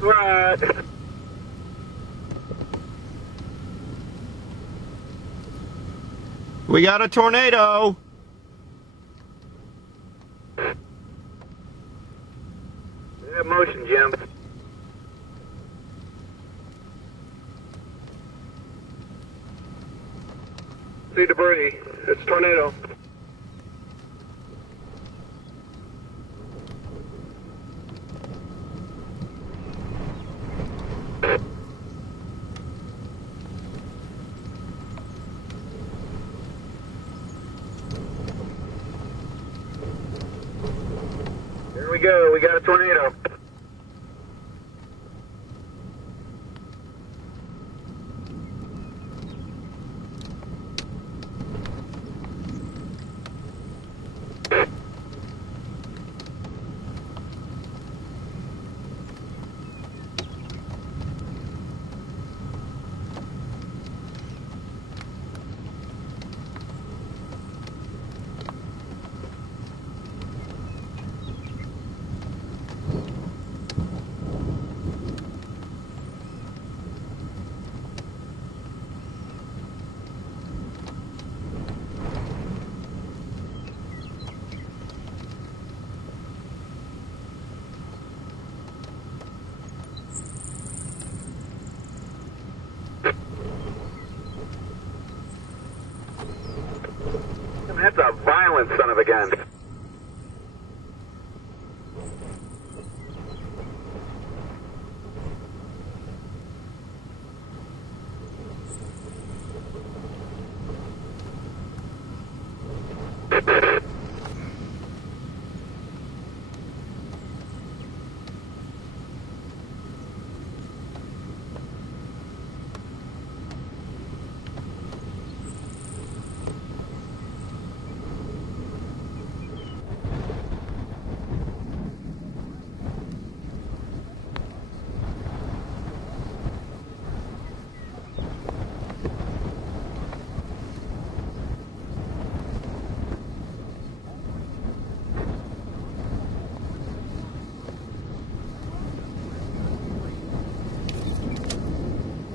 Right. We got a tornado. Yeah, motion, Jim. See debris. It's a tornado. Here we go. We got a tornado. That's a violent son of a gun.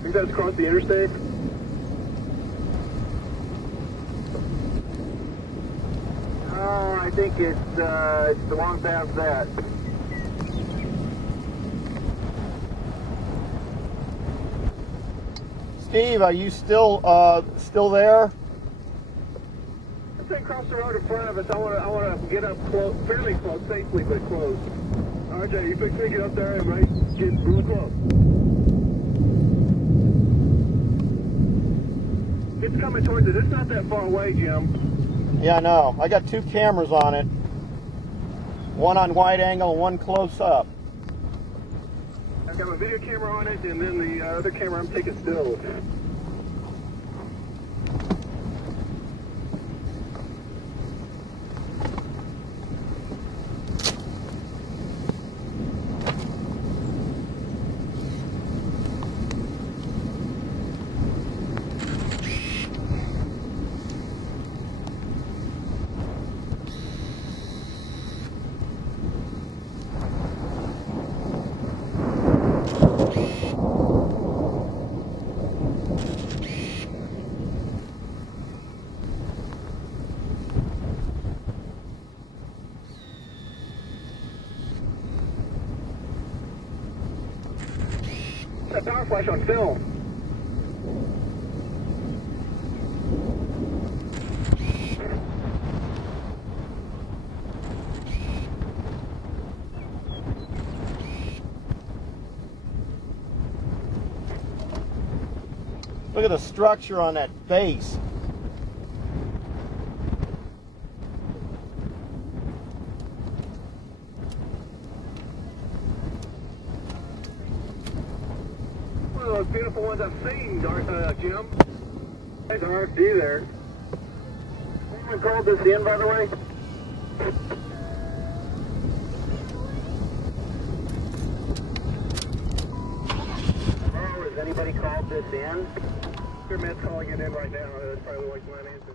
Think that's across the interstate? Oh, I think it's along past that. Steve, are you still there? Let's say across the road in front of us. I want to get up close, fairly close, safely but close. RJ, you fix me, get up there and right, get real close. It's coming towards us. It's not that far away, Jim. Yeah, I know. I got two cameras on it. One on wide angle and one close up. I've got my video camera on it, and then the other camera I'm taking still. That power flash on film. Look at the structure on that base. One of those beautiful ones I've seen, Jim. There's an RFD there. Anyone called this in, by the way? Oh, has anybody called this in? Your man's calling it in right now. That's probably the voice line answer.